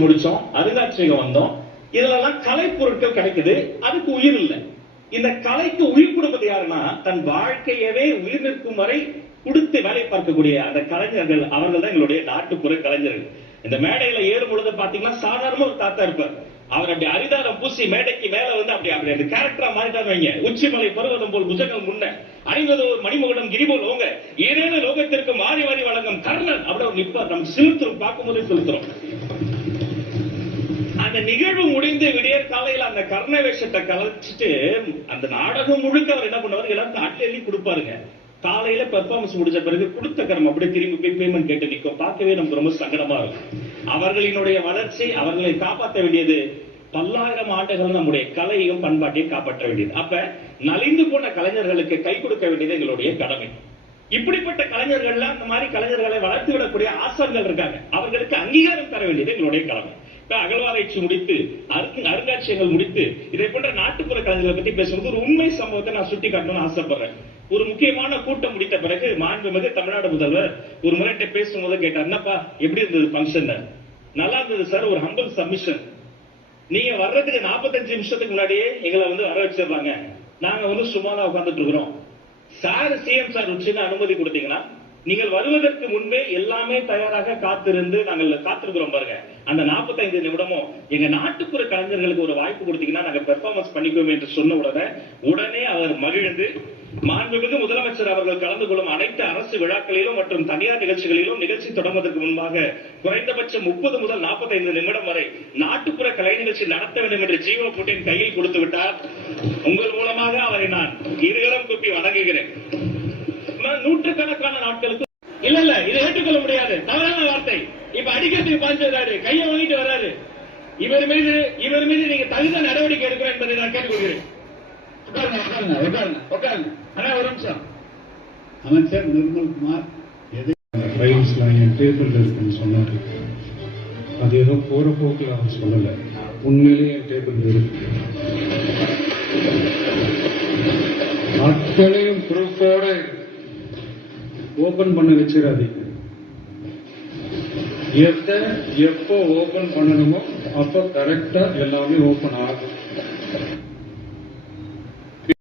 முடிச்சோம், அருங்காட்சியகம் வந்தோம். இதுல எல்லாம் கலை பொருட்கள் கிடைக்குது. அதுக்கு உயிர் இல்லை. இந்த கலைக்கு உயிர் கொடுப்பது யாருன்னா, தன் வாழ்க்கையவே உயிர் நிற்கும் வரை கொடுத்து வேலை பார்க்கக்கூடிய அந்த கலைஞர்கள், அவர்கள் தான் எங்களுடைய நாட்டுப்புற கலைஞர்கள். இந்த மேடையில ஏறும் பொழுது பாத்தீங்கன்னா சாதாரண ஒரு தாத்தா இருப்பார். அவர் அப்படி அரிதாரம் பூசி மேடைக்கு மேல வந்து அப்படி அந்த கேரக்டரா மாறிட்டார் வைங்க. உச்சிமலை பருவதம் போல் புஜங்கள் முன்ன அணிவது ஒரு மணிமகுடம் கிரிபோல் ஓங்க ஏதேனும் லோகத்திற்கு மாறி மாறி வழங்கும் கர்ணன் அப்படி ஒரு நிப்பார். நம்ம சிலுத்துறோம், பார்க்கும் போதே சிலுத்துறோம். அந்த நிகழ்வு முடிந்து விடியற் காலையில் அந்த கர்ண வேஷத்தை கலைச்சிட்டு அந்த நாடகம் முழுக்க அவர் என்ன பண்ணுவாரு, எல்லாரும் அள்ளி அள்ளி கொடுப்பாருங்க. காலையில பெர்ஃபார்மன்ஸ் முடிஞ்ச பிறகு கொடுத்த கரம் அப்படியே திரும்பி போய் பேமெண்ட் கேட்டு நிற்கும். பார்க்கவே நமக்கு ரொம்ப சங்கடமா இருக்கும். அவர்களினுடைய வளர்ச்சி, அவர்களை காப்பாற்ற வேண்டியது பல்லாயிரம் ஆண்டுகள் நம்முடைய கலையையும் பண்பாட்டையும் காப்பாற்ற வேண்டியது. அப்ப நலிந்து போன கலைஞர்களுக்கு கை கொடுக்க வேண்டியது எங்களுடைய கடமை. இப்படிப்பட்ட கலைஞர்கள், அந்த மாதிரி கலைஞர்களை வளர்த்து விடக்கூடிய ஆசான்கள் இருக்காங்க. அவர்களுக்கு அங்கீகாரம் தர வேண்டியது எங்களுடைய கடமை. அகழ்வாராய்ச்சி முடித்து, அருங்காட்சியகங்கள் முடித்து, இதை போன்ற நாட்டுப்புற கலைஞர்களை பத்தி பேசும்போது ஒரு உண்மை சம்பவத்தை நான் சுட்டி காட்டணும்னு ஆசைப்படுறேன். ஒரு முக்கியமான கூட்டம் முடித்த பிறகு மாண்புமிகு தமிழ்நாடு முதல்வர் ஒரு முறை பேசும்போது கேட்டார், என்னப்பா எப்படி இருந்தது பங்கன்? நல்லா இருந்தது சார். ஒரு ஹம்பிள் சப்மிஷன், நீங்க வர்றதுக்கு 45 நிமிஷத்துக்கு முன்னாடியே எங்களை வந்து வர வச்சிருவாங்க. நாங்க வந்து சும்மா தான் உட்கார்ந்துட்டு இருக்கிறோம். சார் சிஎம் சார் வச்சுன்னு அனுமதி கொடுத்தீங்கன்னா நீங்கள் வருவதற்கு முன்பே எல்லாமே தயாராக காத்திருந்து நாங்கள் காத்திருக்கிறோம் பாருங்க. அந்த 45 நிமிடமும் எங்க நாட்டுப்புற கலைஞர்களுக்கு ஒரு வாய்ப்பு கொடுத்தீங்கன்னா நாங்க பெர்ஃபார்மன்ஸ் பண்ணிக்குவோம் என்று சொன்ன உடனே அவர் மகிழ்ந்து மாண்புமிகு முதலமைச்சர் அவர்கள் கலந்து கொள்ளும் அனைத்து அரசு விழாக்களிலும் மற்றும் தனியார் நிகழ்ச்சிகளிலும் நிகழ்ச்சி தொடங்குவதற்கு முன்பாக குறைந்தபட்சம் 30 முதல் 45 நிமிடம் வரை நாட்டுப்புற கலை நிகழ்ச்சி நடத்த வேண்டும் என்று ஜீவோ புட்டின் கையில் கொடுத்து விட்டார். உங்கள் மூலமாக அவரை நான் இருகரம் கூப்பி வணங்குகிறேன். நூற்றுக்கணக்கான நாட்களுக்கு இல்ல இதை ஏற்றுக்கொள்ள முடியாது, தவறான வார்த்தை. இப்ப அடிக்கிறதுக்கு பாய்ச்சாரு, கையை வாங்கிட்டு வராரு. இவர் மீது நீங்க தகுந்த நடவடிக்கை எடுக்கிறோம் என்பதை நான் கேட்டுக்கொள்கிறேன். ஒரு நிமிஷம். அமைச்சர் நிர்மல்குமார் என் பேப்பர்ல இருக்குன்னு சொன்னாரு. அது ஏதோ போற போக்கில் அவர் சொல்லல, உண்மையிலேயே என் டேபிள் இருக்கு. அத்தனையும் ப்ரூஃபோட ஓபன் பண்ண வச்சிடாதீங்க. எப்போ ஓபன் பண்ணணுமோ அப்போ கரெக்டா எல்லாமே ஓபன் ஆகும்.